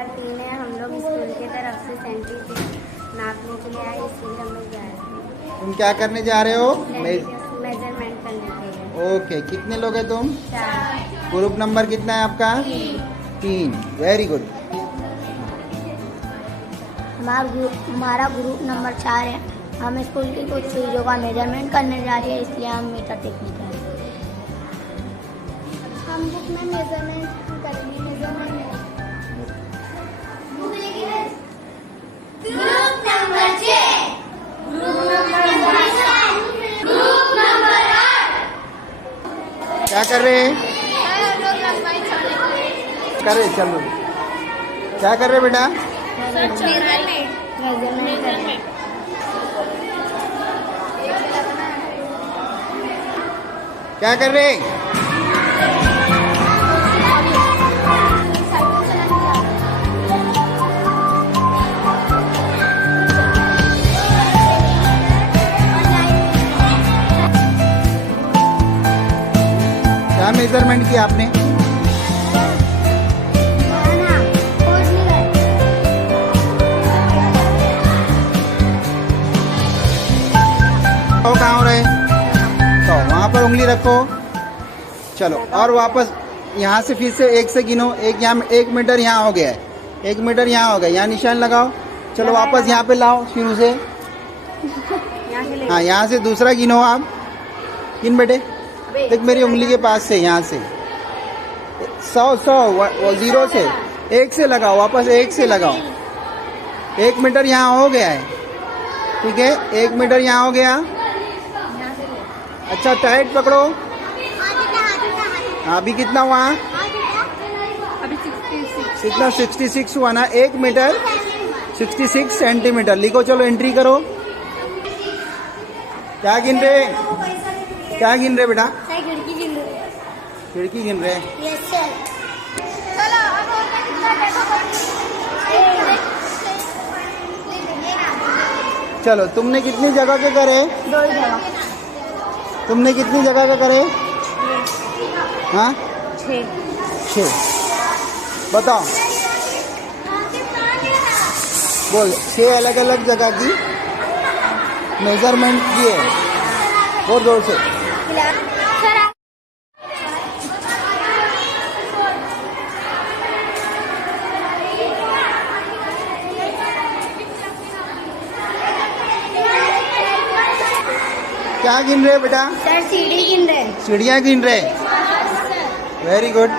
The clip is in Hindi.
नंबर 3 है। हम लोग स्कूल की तरफ से सेंटीमीटर नापने के लिए आए, इसलिए हम लोग जा रहे हैं। तुम क्या करने जा रहे हो? मेजरमेंट करने के लिए। ओके, कितने लोग हैं तुम? 4। ग्रुप नंबर कितना है आपका? 3। Very good. हमारा ग्रुप नंबर 4 है। हम स्कूल की कुछ चीज़ों का मेजरमेंट करने जा रहे हैं, इसलिए हम मीटर टेकने जा रहे हैं। हम बुक में मेजरमेंट करेंगे। Group number 6, group number 7, group number 8। क्या कर रहे हैं? कर रहे चलो। क्या कर रहे बेटा? क्या कर रहे? क्या मेजरमेंट किया आपने? कहाँ हो रहे? तो वहाँ पर उंगली रखो। चलो और वापस यहाँ से फिर से 1 से गिनो। 1 मीटर यहाँ हो गया है। 1 मीटर यहाँ हो गया, यहाँ निशान लगाओ। चलो वापस यहाँ पे लाओ शुरू से। हाँ, यहाँ से दूसरा गिनो आप। गिन बेटे, देख मेरी उंगली के पास से, यहाँ से 100 0 से 1 से लगाओ, वापस 1 से लगाओ। 1 मीटर यहाँ हो गया है, ठीक है। 1 मीटर यहाँ हो गया। अच्छा, टाइट पकड़ो। अभी कितना हुआ? अभी 66। कितना? 66 हुआ ना। 1 मीटर 66 सेंटीमीटर। लिखो, चलो एंट्री करो। क्या गिन रहे? क्या गिन रहे बेटा? खिड़की गिन रहे हैं। खिड़की गिन रहे? Yes sir. चलो अब चलो, तुमने कितनी जगह के करे? 2 जगह। तुमने कितनी जगह का करे? हाँ, 6। बताओ, बोल। 6 अलग अलग जगह की मेजरमेंट किए। और जोर से। क्या गिन रहे बेटा? सर सीढ़ी गिन रहे हैं। सीढ़ियाँ गिन रहे? Very good.